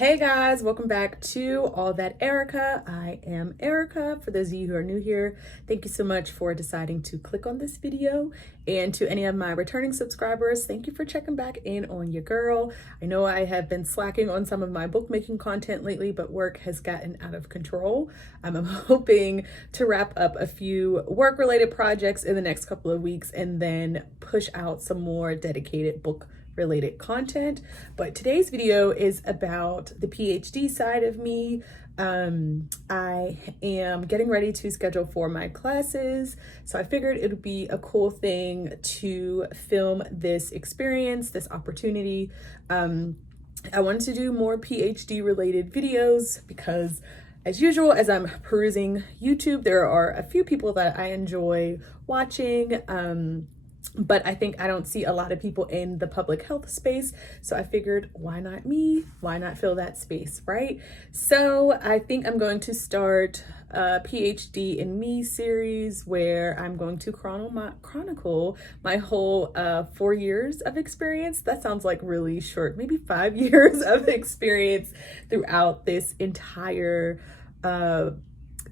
Hey guys, welcome back to All That Erica. I am Erica. For those of you who are new here, thank you so much for deciding to click on this video. And to any of my returning subscribers, thank you for checking back in on your girl. I know I have been slacking on some of my bookmaking content lately, but work has gotten out of control. I'm hoping to wrap up a few work-related projects in the next couple of weeks and then push out some more dedicated book related content. But today's video is about the PhD side of me. I am getting ready to schedule for my classes, so I figured it would be a cool thing to film this experience, this opportunity. I wanted to do more PhD related videos because, as usual, as I'm perusing YouTube, there are a few people that I enjoy watching, but I think I don't see a lot of people in the public health space. So I figured, why not me? Why not fill that space, right? So I think I'm going to start a PhD in Me series where I'm going to chronicle my whole 4 years of experience. That sounds like really short, maybe 5 years of experience throughout this entire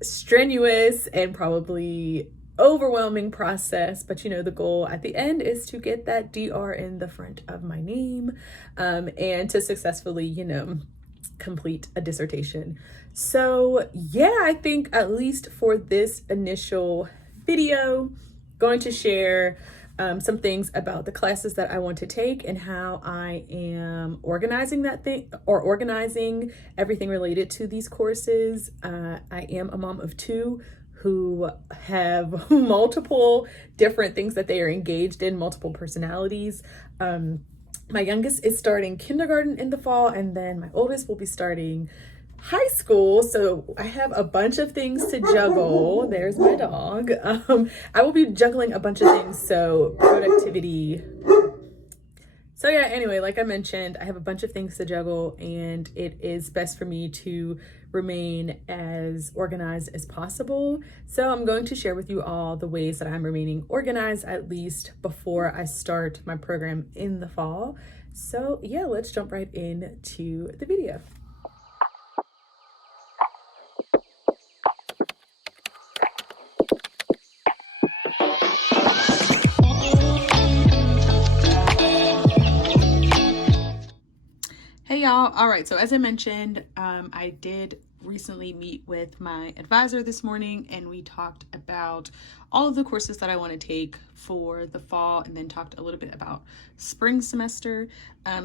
strenuous and probably overwhelming process. But you know, the goal at the end is to get that DR in the front of my name, and to successfully, you know, complete a dissertation. So yeah, I think at least for this initial video, going to share some things about the classes that I want to take and how I am organizing organizing everything related to these courses. I am a mom of two who have multiple different things that they are engaged in, multiple personalities. My youngest is starting kindergarten in the fall, and then my oldest will be starting high school. So I have a bunch of things to juggle. There's my dog. I will be juggling a bunch of things. So productivity. So yeah, anyway, like I mentioned, I have a bunch of things to juggle, and it is best for me to remain as organized as possible. So I'm going to share with you all the ways that I'm remaining organized, at least before I start my program in the fall. So yeah, let's jump right into the video. Hey y'all. All right, so as I mentioned, I did recently meet with my advisor this morning, and we talked about all of the courses that I want to take for the fall, and then talked a little bit about spring semester.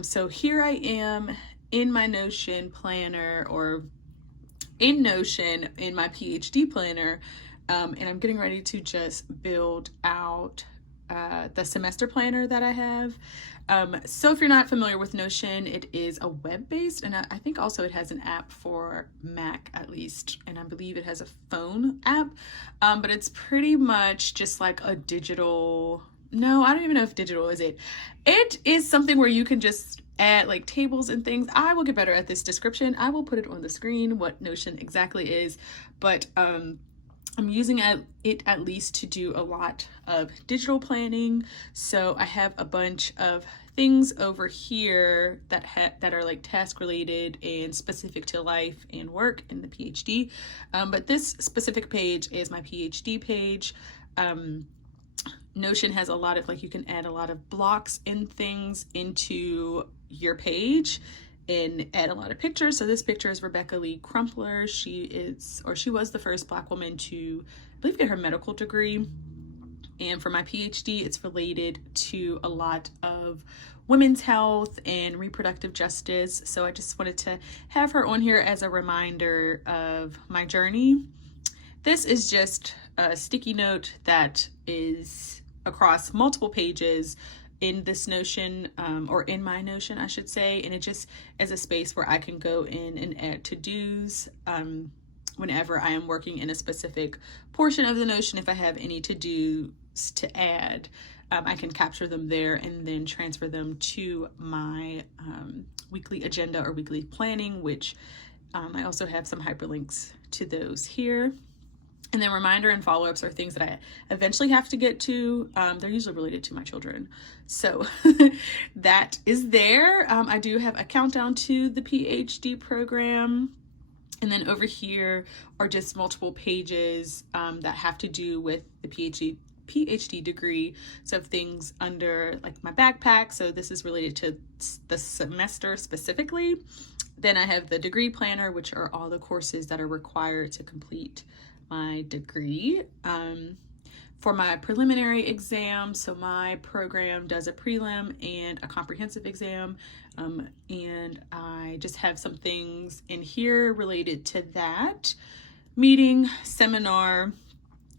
So here I am in my Notion planner, or in Notion in my PhD planner, and I'm getting ready to just build out the semester planner that I have. So if you're not familiar with Notion, it is a web-based, and I think also it has an app for Mac at least, and I believe it has a phone app, but it's pretty much just like a digital, no, I don't even know if digital is it. It is something where you can just add like tables and things. I will get better at this description. I will put it on the screen what Notion exactly is, but I'm using it at least to do a lot of digital planning. So I have a bunch of things over here that are like task related and specific to life and work in the PhD. But this specific page is my PhD page. Notion has a lot of, like, you can add a lot of blocks and things into your page and add a lot of pictures. So this picture is Rebecca Lee Crumpler. She was the first Black woman to, I believe, get her medical degree. And for my PhD, it's related to a lot of women's health and reproductive justice. So I just wanted to have her on here as a reminder of my journey. This is just a sticky note that is across multiple pages in this Notion, or in my Notion, I should say, and it just is a space where I can go in and add to-dos whenever I am working in a specific portion of the Notion. If I have any to-dos to add, I can capture them there and then transfer them to my weekly agenda or weekly planning, which I also have some hyperlinks to those here. And then reminder and follow-ups are things that I eventually have to get to. They're usually related to my children. So that is there. I do have a countdown to the PhD program. And then over here are just multiple pages that have to do with the PhD degree. So things under like my backpack. So this is related to the semester specifically. Then I have the degree planner, which are all the courses that are required to complete my degree. For my preliminary exam, so my program does a prelim and a comprehensive exam, and I just have some things in here related to that. Meeting, seminar,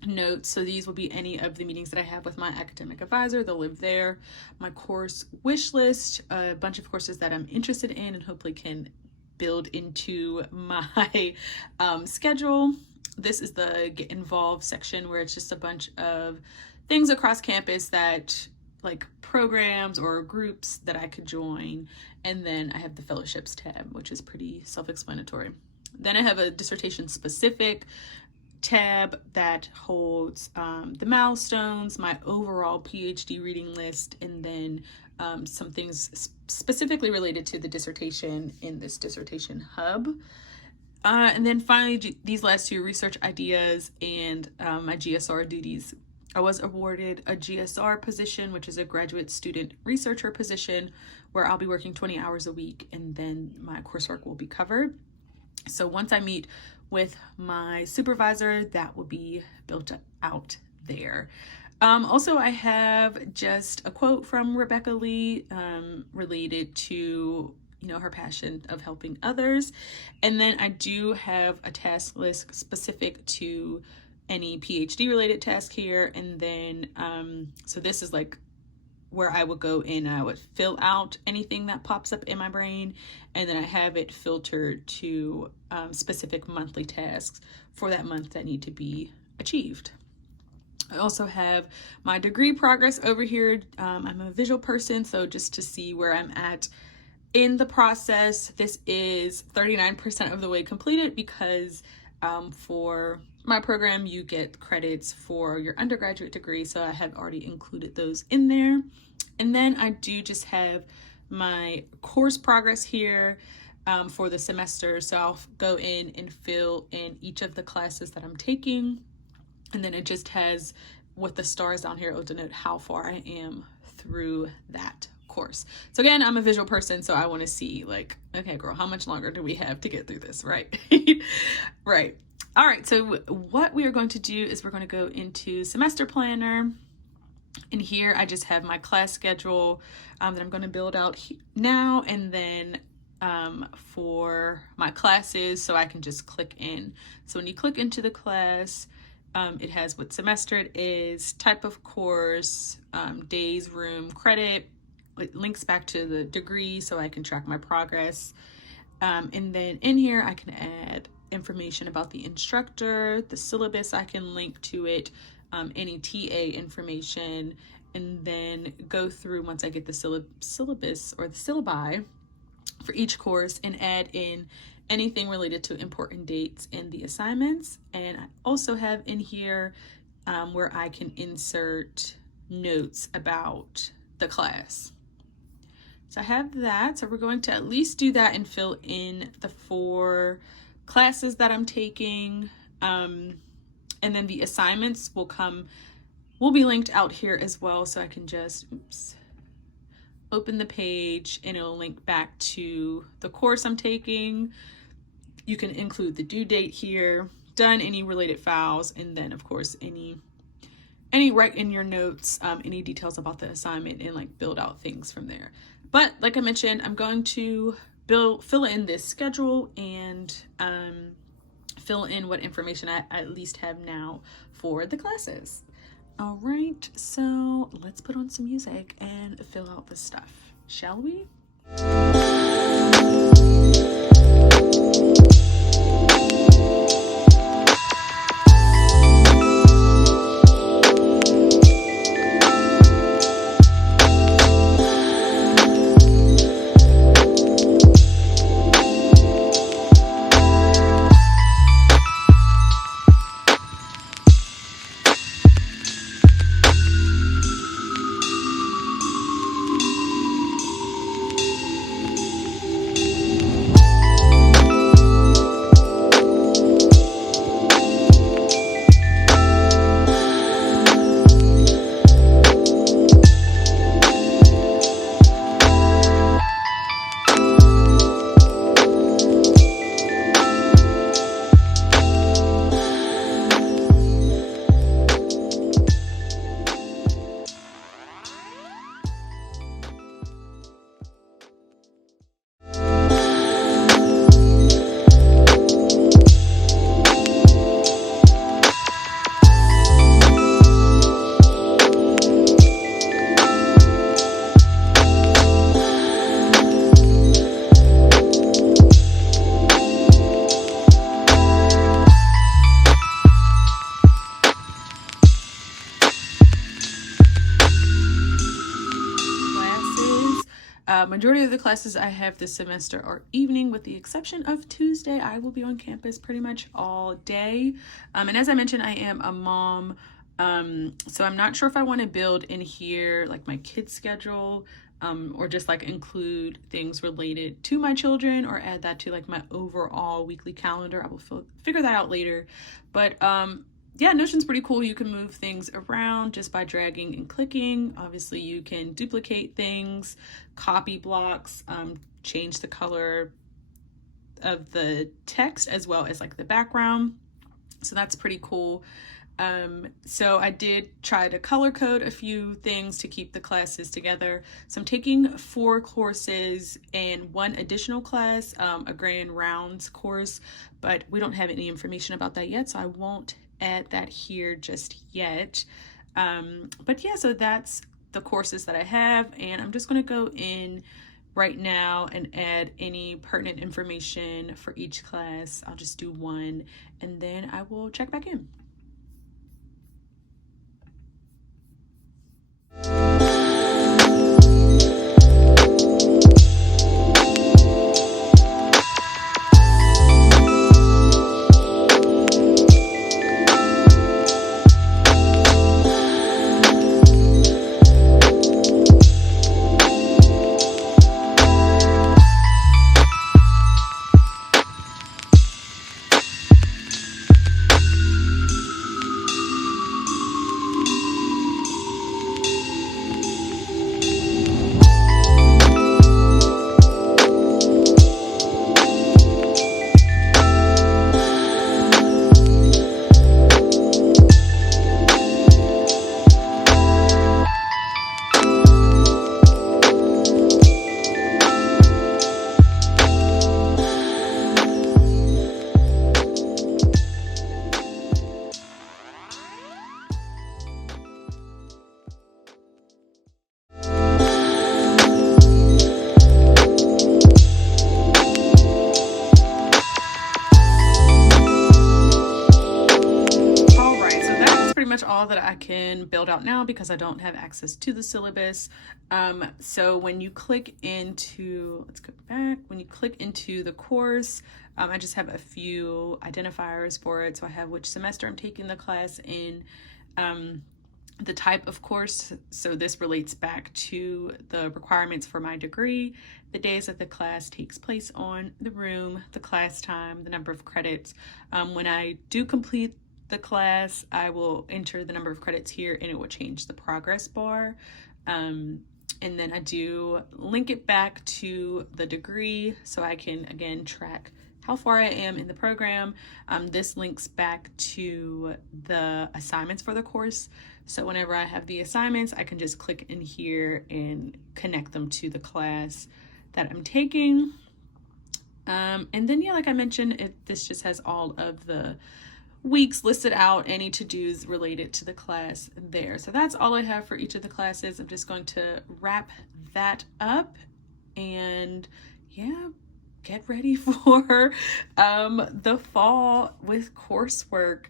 notes, so these will be any of the meetings that I have with my academic advisor. They'll live there. My course wish list, a bunch of courses that I'm interested in and hopefully can build into my schedule. This is the get involved section where it's just a bunch of things across campus that like programs or groups that I could join. And then I have the fellowships tab, which is pretty self-explanatory. Then I have a dissertation specific tab that holds the milestones, my overall PhD reading list, and then some things specifically related to the dissertation in this dissertation hub. And then finally, these last two, research ideas and my GSR duties. I was awarded a GSR position, which is a graduate student researcher position, where I'll be working 20 hours a week, and then my coursework will be covered. So once I meet with my supervisor, that will be built out there. Also, I have just a quote from Rebecca Lee related to her passion of helping others. And then I do have a task list specific to any PhD related task here. And then, so this is like where I would go in and I would fill out anything that pops up in my brain. And then I have it filtered to specific monthly tasks for that month that need to be achieved. I also have my degree progress over here. I'm a visual person, so just to see where I'm at in the process, this is 39% of the way completed because for my program, you get credits for your undergraduate degree. So I have already included those in there. And then I do just have my course progress here for the semester. So I'll go in and fill in each of the classes that I'm taking. And then it just has, with the stars down here, it'll denote how far I am through that course. So again, I'm a visual person, so I want to see like, okay, girl, how much longer do we have to get through this, right? Right. All right, so what we are going to do is we're going to go into semester planner. And here I just have my class schedule that I'm going to build out now, and then for my classes, so I can just click in. So when you click into the class, it has what semester it is, type of course, days, room, credit. It links back to the degree so I can track my progress. And then in here, I can add information about the instructor, the syllabus, I can link to it, any TA information, and then go through once I get the syllabus or the syllabi for each course and add in anything related to important dates in the assignments. And I also have in here where I can insert notes about the class. So I have that. So we're going to at least do that and fill in the 4 classes that I'm taking. And then the assignments will be linked out here as well. So I can just, open the page and it'll link back to the course I'm taking. You can include the due date here, done any related files, and then of course any write in your notes, any details about the assignment and like build out things from there. But like I mentioned, I'm going to fill in this schedule and fill in what information I at least have now for the classes. All right, so let's put on some music and fill out the stuff, shall we? majority of the classes I have this semester are evening, with the exception of Tuesday. I will be on campus pretty much all day. And as I mentioned, I am a mom. So I'm not sure if I want to build in here like my kids' schedule, or just like include things related to my children, or add that to like my overall weekly calendar. I will figure that out later. But yeah, Notion's pretty cool. You can move things around just by dragging and clicking. Obviously, you can duplicate things, copy blocks, change the color of the text as well as like the background. So that's pretty cool. So I did try to color code a few things to keep the classes together. So I'm taking 4 courses and 1 additional class, a grand rounds course, but we don't have any information about that yet, so I won't add that here just yet. But yeah, so that's the courses that I have, and I'm just going to go in right now and add any pertinent information for each class. I'll just do 1, and then I will check back in. All that I can build out now because I don't have access to the syllabus. So when you click into, let's go back, when you click into the course, I just have a few identifiers for it. So I have which semester I'm taking the class in, the type of course. So this relates back to the requirements for my degree, the days that the class takes place on, the room, the class time, the number of credits. When I do complete the class, I will enter the number of credits here and it will change the progress bar. And then I do link it back to the degree so I can again track how far I am in the program. This links back to the assignments for the course. So whenever I have the assignments, I can just click in here and connect them to the class that I'm taking. And then, yeah, like I mentioned, this just has all of the weeks listed out, any to-dos related to the class there. So that's all I have for each of the classes. I'm just going to wrap that up and yeah, get ready for the fall with coursework.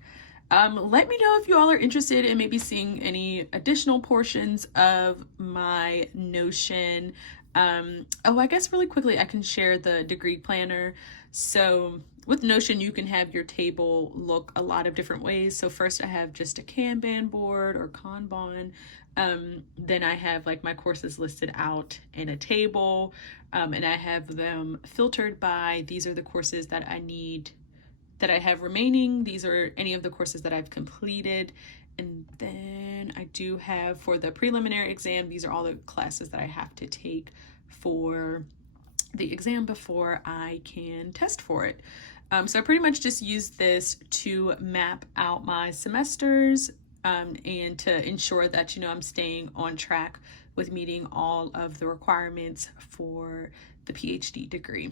Let me know if you all are interested in maybe seeing any additional portions of my Notion. Oh, I guess really quickly, I can share the degree planner. So with Notion, you can have your table look a lot of different ways. So first I have just a Kanban board or Kanban. Then I have like my courses listed out in a table, and I have them filtered by, these are the courses that I need, that I have remaining. These are any of the courses that I've completed. And then I do have for the preliminary exam, these are all the classes that I have to take for the exam before I can test for it. So I pretty much just use this to map out my semesters, and to ensure that, I'm staying on track with meeting all of the requirements for the PhD degree.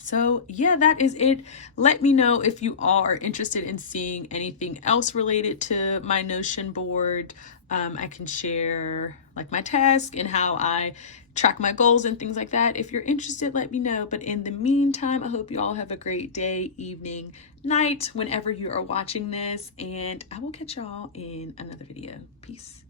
So yeah, that is it. Let me know if you all are interested in seeing anything else related to my Notion board. I can share like my task and how I track my goals and things like that. If you're interested, let me know. But in the meantime, I hope you all have a great day, evening, night, whenever you are watching this, and I will catch y'all in another video. Peace.